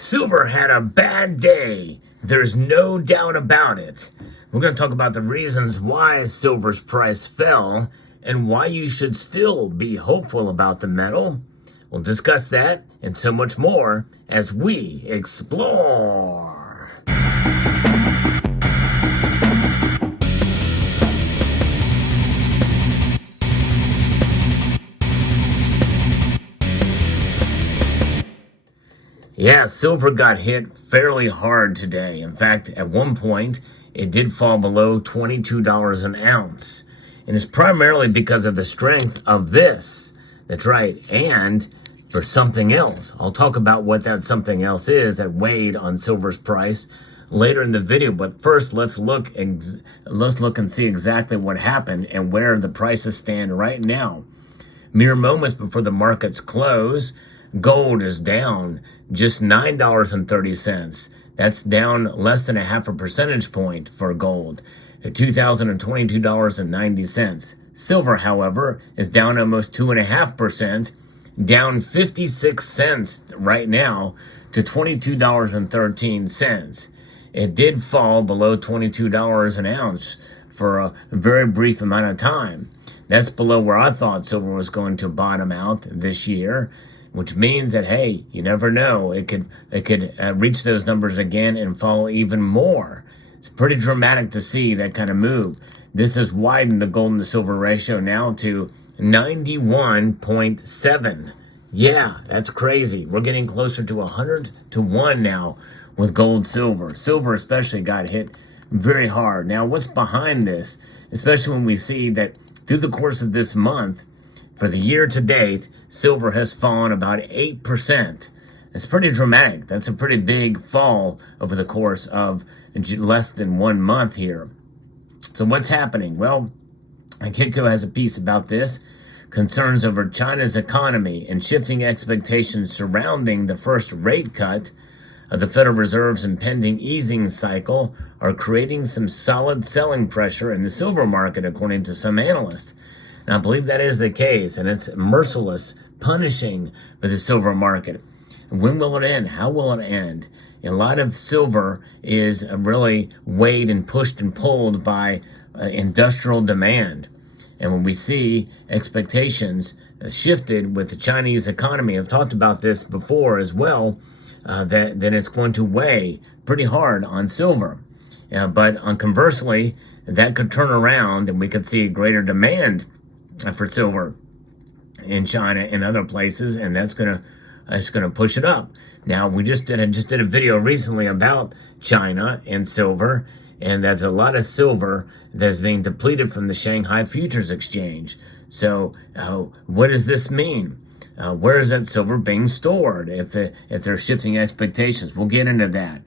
Silver had a bad day. There's no doubt about it. We're going to talk about the reasons why silver's price fell and why you should still be hopeful about the metal. We'll discuss that and so much more as we explore. Yeah, silver got hit fairly hard today. In fact, at one point, it did fall below $22 an ounce. And it's primarily because of the strength of this. That's right. And for something else. I'll talk about what that something else is that weighed on silver's price later in the video. But first, let's look and see exactly what happened and where the prices stand right now. Mere moments before the markets close, gold is down just $9.30. That's down less than a half a percentage point for gold at $2,022.90. Silver, however, is down almost 2.5%, down 56 cents right now to $22.13. It did fall below $22 an ounce for a very brief amount of time. That's below where I thought silver was going to bottom out this year, which means that, hey, you never know. It could reach those numbers again and fall even more. It's pretty dramatic to see that kind of move. This has widened the gold and the silver ratio now to 91.7. Yeah, that's crazy. We're getting closer to 100 to 1 now with gold, silver. Silver especially got hit very hard. Now, what's behind this? Especially when we see that through the course of this month, for the year to date, silver has fallen about 8%. It's pretty dramatic. That's a pretty big fall over the course of less than 1 month here. So what's happening? Well, Kitco has a piece about this. Concerns over China's economy and shifting expectations surrounding the first rate cut of the Federal Reserve's impending easing cycle are creating some solid selling pressure in the silver market, according to some analysts. And I believe that is the case, and it's merciless punishing for the silver market. When will it end? How will it end? A lot of silver is really weighed and pushed and pulled by industrial demand. And when we see expectations shifted with the Chinese economy, I've talked about this before as well, that it's going to weigh pretty hard on silver. But conversely, that could turn around and we could see greater demand for silver in China and other places, and that's gonna push it up. Now, we just did a video recently about China and silver, and there's a lot of silver that's being depleted from the Shanghai Futures Exchange. So, what does this mean? Where is that silver being stored if they're shifting expectations? We'll get into that.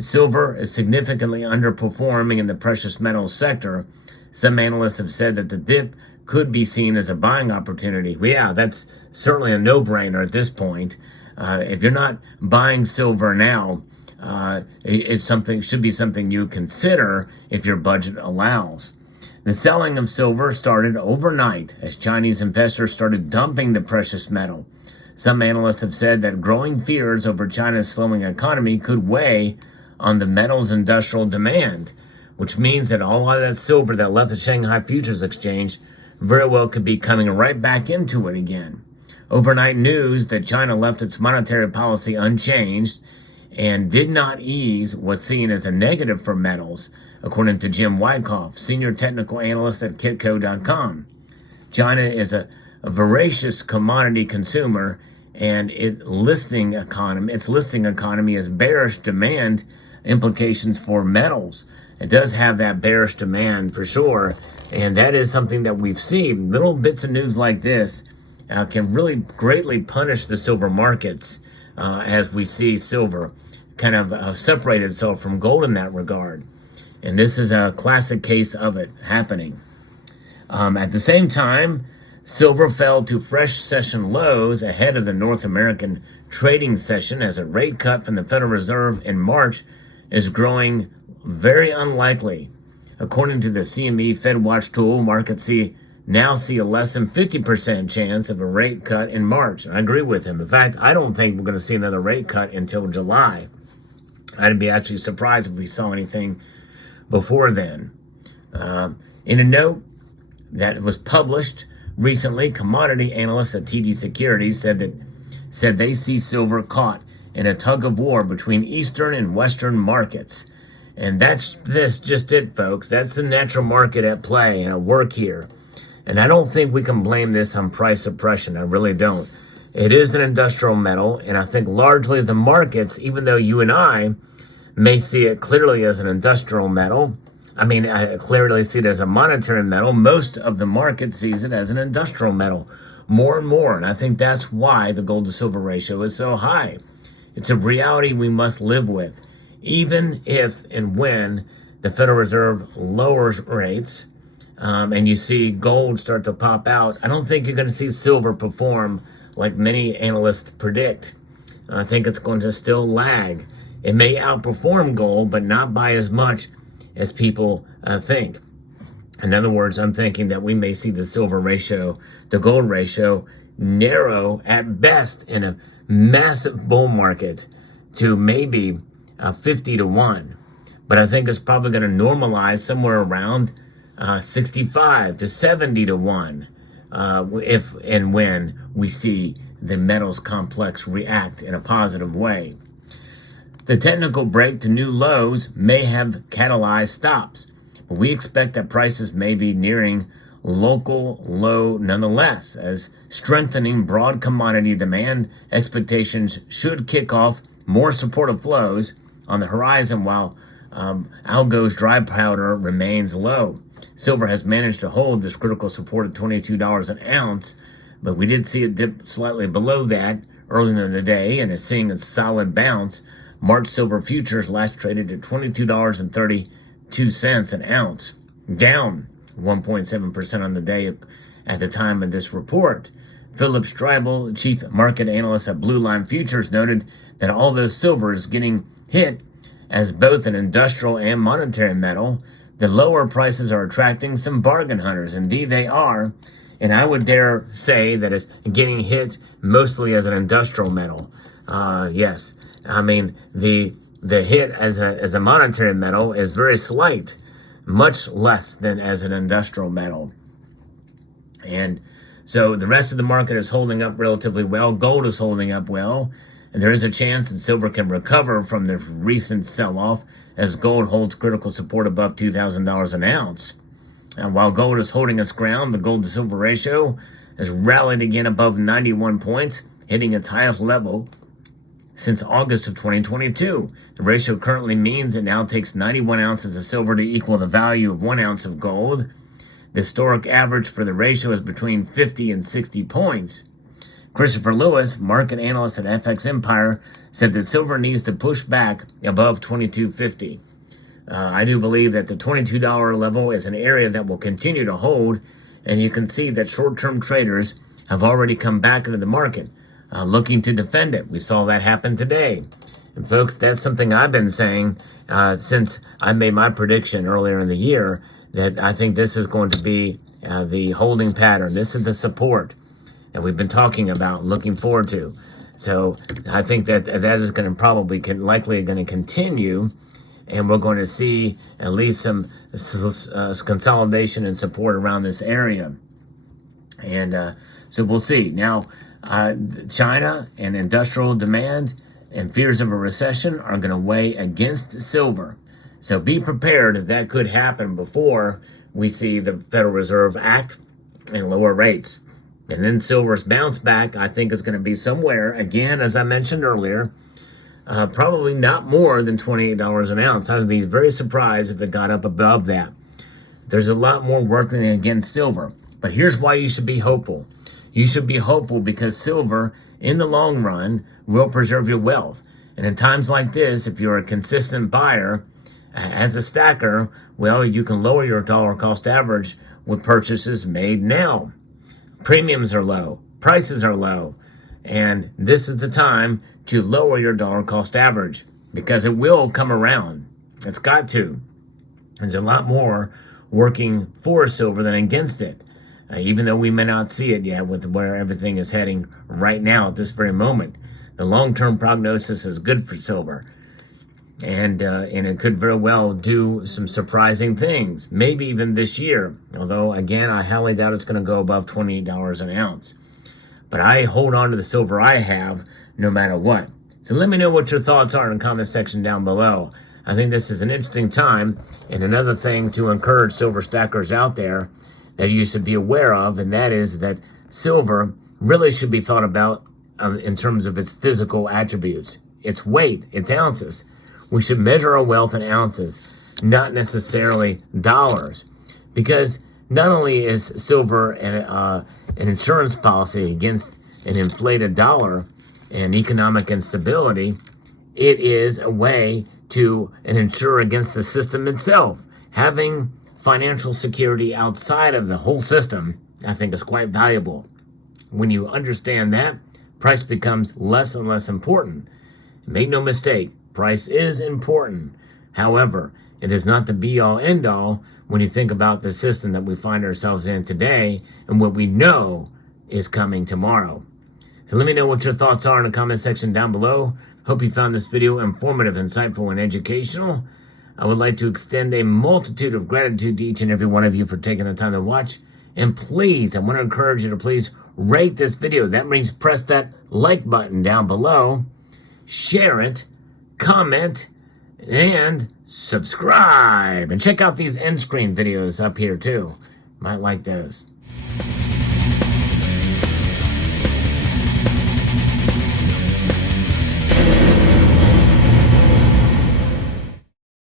Silver is significantly underperforming in the precious metals sector. Some analysts have said that the dip could be seen as a buying opportunity. Well, yeah, that's certainly a no-brainer at this point. If you're not buying silver now, should be something you consider if your budget allows. The selling of silver started overnight as Chinese investors started dumping the precious metal. Some analysts have said that growing fears over China's slowing economy could weigh on the metal's industrial demand, which means that all of that silver that left the Shanghai Futures Exchange very well could be coming right back into it again. Overnight news that China left its monetary policy unchanged and did not ease what's seen as a negative for metals, according to Jim Wyckoff, senior technical analyst at Kitco.com. China is a voracious commodity consumer, and its listing economy has bearish demand implications for metals. It does have that bearish demand for sure, and that is something that we've seen. Little bits of news like this can really greatly punish the silver markets as we see silver kind of separate itself from gold in that regard. And this is a classic case of it happening. At the same time, silver fell to fresh session lows ahead of the North American trading session as a rate cut from the Federal Reserve in March is growing very unlikely. According to the CME FedWatch tool, markets see now see a less than 50% chance of a rate cut in March. And I agree with him. In fact, I don't think we're going to see another rate cut until July. I'd be actually surprised if we saw anything before then. In a note that was published recently, commodity analysts at TD Securities said they see silver caught in a tug of war between Eastern and Western markets. And that's just it, folks. That's the natural market at play and at work here. And I don't think we can blame this on price suppression. I really don't. It is an industrial metal, and I think largely the markets, even though you and I may see it clearly as an industrial metal, I clearly see it as a monetary metal, most of the market sees it as an industrial metal more and more. And I think that's why the gold to silver ratio is so high. It's a reality we must live with. Even if and when the Federal Reserve lowers rates, and you see gold start to pop out, I don't think you're going to see silver perform like many analysts predict. I think it's going to still lag. It may outperform gold, but not by as much as people think. In other words, I'm thinking that we may see the silver ratio, the gold ratio, narrow at best in a massive bull market to maybe 50 to 1. But I think it's probably going to normalize somewhere around 65 to 70 to 1 if and when we see the metals complex react in a positive way. The technical break to new lows may have catalyzed stops, but we expect that prices may be nearing local low nonetheless, as strengthening broad commodity demand expectations should kick off more supportive flows on the horizon while algo's dry powder remains low. Silver has managed to hold this critical support at $22 an ounce, but we did see it dip slightly below that earlier in the day and is seeing a solid bounce. March silver futures last traded at $22.32 an ounce, down 1.7% on the day at the time of this report. Philip Streibel, chief market analyst at Blue Line Futures, noted that although silver is getting hit as both an industrial and monetary metal, the lower prices are attracting some bargain hunters. Indeed, they are. And I would dare say that it's getting hit mostly as an industrial metal. Yes. The hit as a monetary metal is very slight, much less than as an industrial metal. And so the rest of the market is holding up relatively well. Gold is holding up well. And there is a chance that silver can recover from the recent sell-off as gold holds critical support above $2,000 an ounce. And while gold is holding its ground, the gold to silver ratio has rallied again above 91 points, hitting its highest level since August of 2022. The ratio currently means it now takes 91 ounces of silver to equal the value of 1 ounce of gold. The historic average for the ratio is between 50 and 60 points. Christopher Lewis, market analyst at FX Empire, said that silver needs to push back above $22.50. I do believe that the $22 level is an area that will continue to hold, and you can see that short-term traders have already come back into the market, looking to defend it. We saw that happen today. And folks, that's something I've been saying since I made my prediction earlier in the year, that I think this is going to be the holding pattern. This is the support that we've been talking about, looking forward to. So I think that is going to probably likely going to continue, and we're going to see at least some consolidation and support around this area. And so we'll see. Now, China and industrial demand and fears of a recession are going to weigh against silver. So be prepared that could happen before we see the Federal Reserve act and lower rates. And then silver's bounce back, I think, is going to be somewhere, again, as I mentioned earlier, probably not more than $28 an ounce. I would be very surprised if it got up above that. There's a lot more working against silver. But here's why you should be hopeful. You should be hopeful because silver, in the long run, will preserve your wealth. And in times like this, if you're a consistent buyer, as a stacker, well, you can lower your dollar cost average with purchases made now. Premiums are low, prices are low, and this is the time to lower your dollar cost average because it will come around. It's got to. There's a lot more working for silver than against it. even though we may not see it yet with where everything is heading right now at this very moment. The long-term prognosis is good for silver. And it could very well do some surprising things, maybe even this year. Although, again, I highly doubt it's going to go above $28 an ounce. But I hold on to the silver I have no matter what. So let me know what your thoughts are in the comment section down below. I think this is an interesting time. And another thing to encourage silver stackers out there that you should be aware of, and that is that silver really should be thought about in terms of its physical attributes, its weight, its ounces. We should measure our wealth in ounces, not necessarily dollars, because not only is silver an insurance policy against an inflated dollar and economic instability, it is a way to insure against the system itself. Having financial security outside of the whole system, I think, is quite valuable. When you understand that, price becomes less and less important. Make no mistake, price is important. However, it is not the be-all, end-all when you think about the system that we find ourselves in today and what we know is coming tomorrow. So let me know what your thoughts are in the comment section down below. Hope you found this video informative, insightful, and educational. I would like to extend a multitude of gratitude to each and every one of you for taking the time to watch. And please, I want to encourage you to please rate this video. That means press that like button down below, share it, comment, and subscribe. And check out these end screen videos up here too. Might like those.